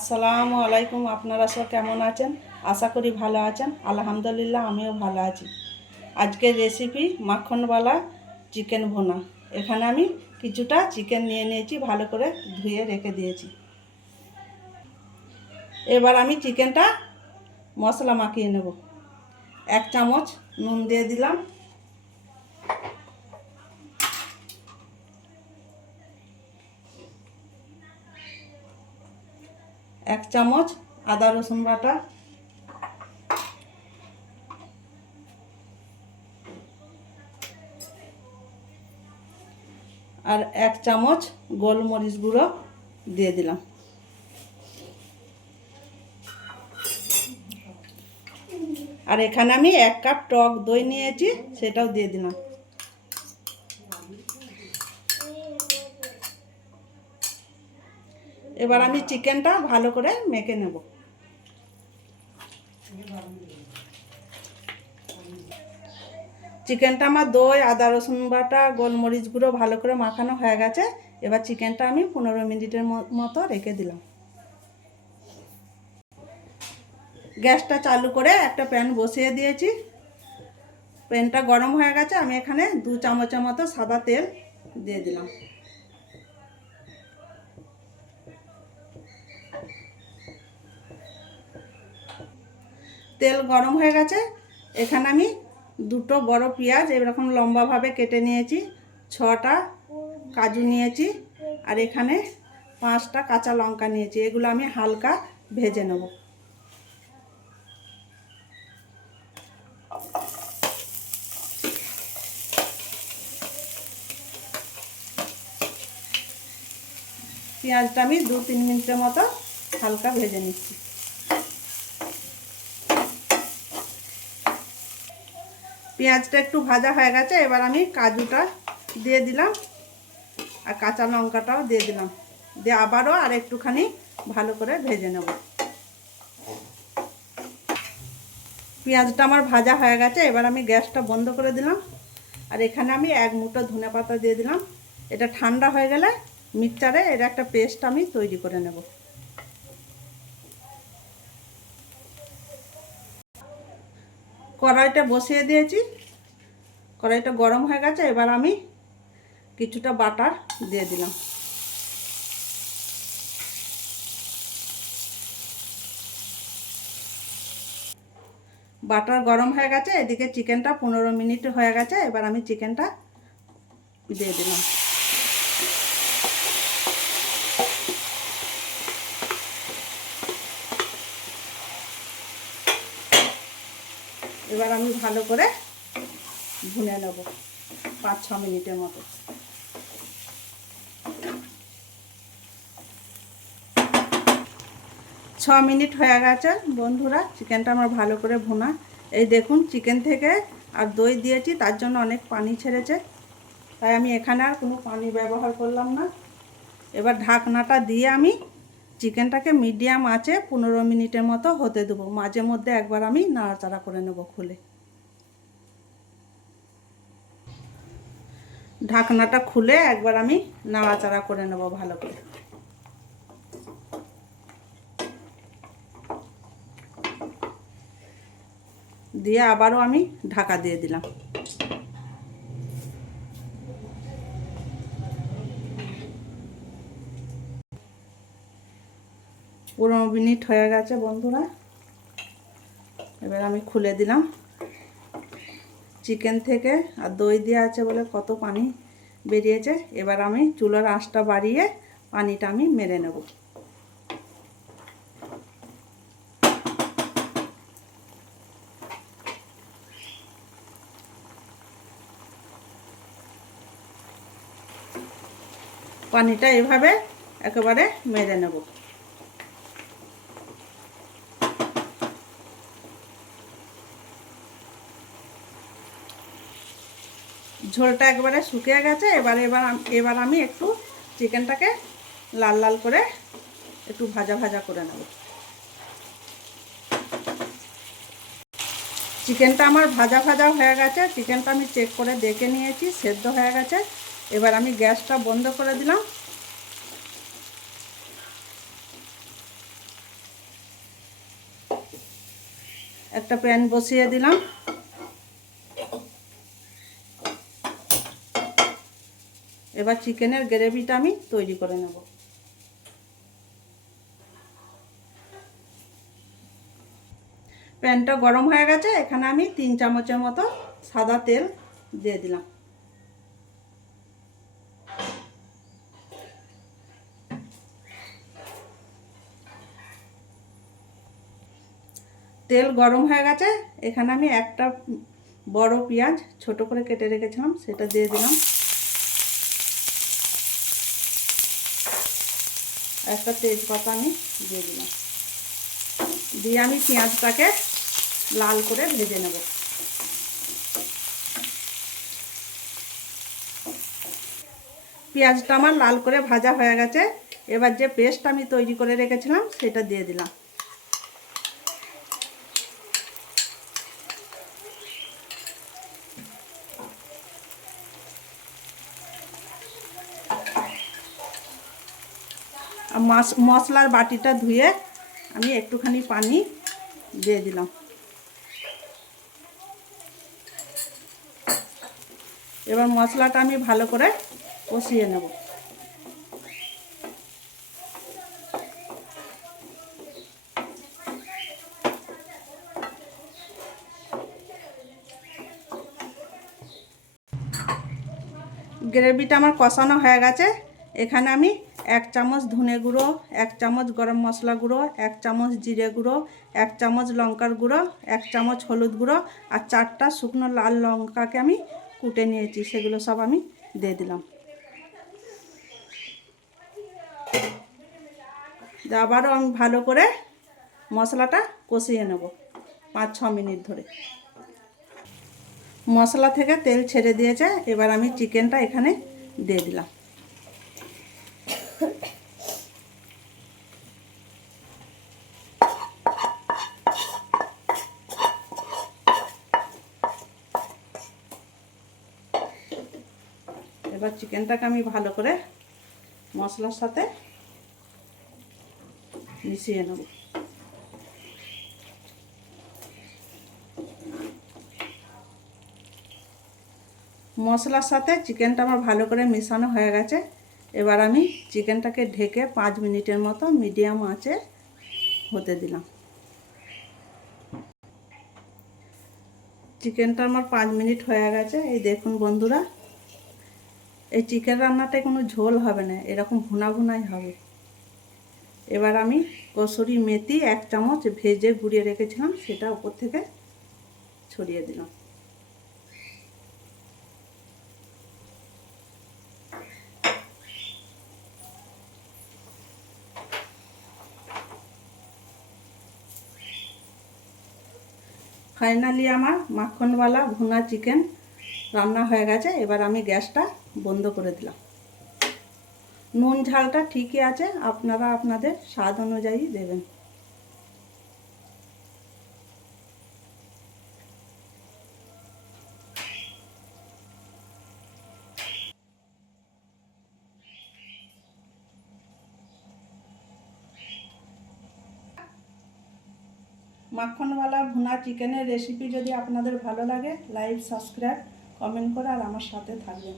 আসসালামু আলাইকুম। আপনারা সব কেমন আছেন? আশা করি ভালো আছেন। আলহামদুলিল্লাহ আমিও ভালো আছি। আজকের রেসিপি মাখনওয়ালা চিকেন ভুনা। এখানে আমি কিছুটা চিকেন নিয়ে নিয়েছি, ভালো করে ধুয়ে রেখে দিয়েছি। এবার আমি চিকেনটা মশলা মাখিয়ে নেব। 1 চামচ নুন দিয়ে দিলাম, 1 চামচ আদা রসুন বাটা, আর 1 চামচ গোলমরিচ গুঁড়ো দিয়ে দিলাম। আর এখানে আমি 1 কাপ টক দই নিয়েছি, সেটাও দিয়ে দিলাম। এবার আমি চিকেনটা ভালো করে মেখে নেব। চিকেনটা আমার দই, আদা রসুন বাটা, গোলমরিচ গুঁড়ো ভালো করে মাখানো হয়ে গেছে। এবার চিকেনটা আমি 15 মিনিটের মতো রেখে দিলাম। গ্যাসটা চালু করে একটা প্যান বসিয়ে দিয়েছি। প্যানটা গরম হয়ে গেছে। আমি এখানে 2 চামচের মতো সাদা তেল দিয়ে দিলাম। তেল গরম হয়ে গেছে। এখানে আমি 2টো বড় পেঁয়াজ এরকম লম্বাভাবে কেটে নিয়েছি, 6টা কাজু নিয়েছি, আর এখানে 5টা কাঁচা লঙ্কা নিয়েছি। এগুলো আমি হালকা ভেজে নেব। পেঁয়াজটা আমি 2-3 মিনিটের মতো হালকা ভেজে নিচ্ছি। পেঁয়াজটা একটু ভাজা হয়ে গেছে। এবার আমি কাজুটা দিয়ে দিলাম আর কাঁচা লঙ্কাটাও দিয়ে দিলাম, দিয়ে আবারও আর একটুখানি ভালো করে ভেজে নেব। পেঁয়াজটা আমার ভাজা হয়ে গেছে। এবার আমি গ্যাসটা বন্ধ করে দিলাম। আর এখানে আমি 1 মুঠো ধনেপাতা দিয়ে দিলাম। এটা ঠান্ডা হয়ে গেলে মিক্সচারে এর একটা পেস্ট আমি তৈরি করে নেব। কড়াইটা বসিয়ে দিয়েছি, কড়াইটা গরম হয়ে গেছে। এবার আমি কিছুটা বাটার দিয়ে দিলাম। বাটার গরম হয়ে গেছে। এদিকে চিকেনটা 15 মিনিট হয়ে গেছে। এবার আমি চিকেনটা দিয়ে দিলাম। এবার আমি ভালো করে ভুনে নেব 5-6 মিনিটের মতো। 6 মিনিট হয়ে গেছে বন্ধুরা, চিকেনটা আমার ভালো করে ভুনা। এই দেখুন, চিকেন থেকে আর দই দিয়েছি, তার জন্য অনেক পানি ছেড়েছে, তাই আমি এখানে আর কোনো পানি ব্যবহার করলাম না। এবার ঢাকনাটা দিয়ে আমি চিকেনটাকে মিডিয়াম আঁচে 15 মিনিটের মতো হতে দেবো। মাঝে মধ্যে একবার আমি নাড়াচাড়া করে নেব খুলে। ঢাকনাটা খুলে একবার আমি নাড়াচাড়া করে নেব ভালো করে। দিয়ে আবারও আমি ঢাকা দিয়ে দিলাম। 15 মিনিট হয়ে গেছে বন্ধুরা। এবার আমি খুলে দিলাম। চিকেন থেকে আর দই দেওয়া আছে বলে কত পানি বেরিয়েছে। এবার আমি চুলার আঁচটা বাড়িয়ে পানিটা আমি মেরে নেব। পানিটা এভাবে একেবারে মেরে নেব। ঝোলটা একবারে শুকিয়ে গেছে। এবার আমি একটু চিকেনটাকে লাল লাল করে একটু ভাজা ভাজা করে নেব। চিকেনটা আমার ভাজা ভাজা হয়ে গেছে। চিকেনটা আমি চেক করে দেখে নিয়েছি, সেদ্ধ হয়ে গেছে। এবার আমি গ্যাসটা বন্ধ করে দিলাম। একটা প্যান বসিয়ে দিলাম। এবার চিকেনের গ্রেভিটা আমি তৈরি করে নেব। প্যানটা গরম হয়ে গেছে, এখানে আমি 3 চামচের মতো সাদা তেল দিয়ে দিলাম। তেল গরম হয়ে গেছে, এখানে আমি একটা বড় পেঁয়াজ ছোট করে কেটে রেখেছিলাম সেটা দিয়ে দিলাম। একটা তেজপাতা আমি দিয়ে দিলাম, দিয়ে আমি পেঁয়াজটাকে লাল করে ভেজে নেব। পেঁয়াজটা আমার লাল করে ভাজা হয়ে গেছে, এবার যে পেস্ট আমি তৈরি করে রেখেছিলাম সেটা দিয়ে দিলাম। মশলার বাটিটা ধুয়ে আমি একটুখানি পানি দিয়ে দিলাম। এবার মশলাটা আমি ভালো করে কষিয়ে নেব। গ্রেভিটা আমার কষানো হয়ে গেছে, এখানে আমি 1 চামচ ধনে গুঁড়ো, 1 চামচ গরম মশলা গুঁড়ো, 1 চামচ জিরে গুঁড়ো, 1 চামচ লঙ্কার গুঁড়ো, 1 চামচ হলুদ গুঁড়ো আর 4টা শুকনো লাল লঙ্কাকে আমি কুটে নিয়েছি, সেগুলো সব আমি দিয়ে দিলাম। আবারও আমি ভালো করে মশলাটা কষিয়ে নেব 5-6 মিনিট ধরে। মশলা থেকে তেল ছেড়ে দিয়েছে, এবার আমি চিকেনটা এখানে দিয়ে দিলাম। এবার চিকেনটাকে আমি ভালো করে মশলার সাথে মিশিয়ে নেব। মশলার সাথে চিকেনটা আমার ভালো করে মেশানো হয়ে গেছে, এবার আমি চিকেনটাকে ঢেকে 5 মিনিটের মতো মিডিয়াম আঁচে হতে দিলাম। চিকেনটা আমার 5 মিনিট হয়ে গেছে। এই দেখুন বন্ধুরা, এই চিকেন রান্নাটায় কোনো ঝোল হবে না, এরকম ভুনা ভুনাই হবে। এবার আমি কসুরি মেথি 1 চামচ ভেজে গুঁড়িয়ে রেখেছিলাম সেটা উপর থেকে ছড়িয়ে দিলাম। ফাইনালি আমার মাখনওয়ালা ভুনা চিকেন রান্না হয়ে গেছে, এবার আমি গ্যাসটা বন্ধ করে দিলাম। নুন ঝালটা ঠিকই আছে, আপনারা আপনাদের স্বাদ অনুযায়ী দেবেন। মাখনওয়ালা ভুনা চিকেনের রেসিপি যদি আপনাদের ভালো লাগে, লাইক, সাবস্ক্রাইব, কমেন্ট করে আর আমার সাথে থাকবেন।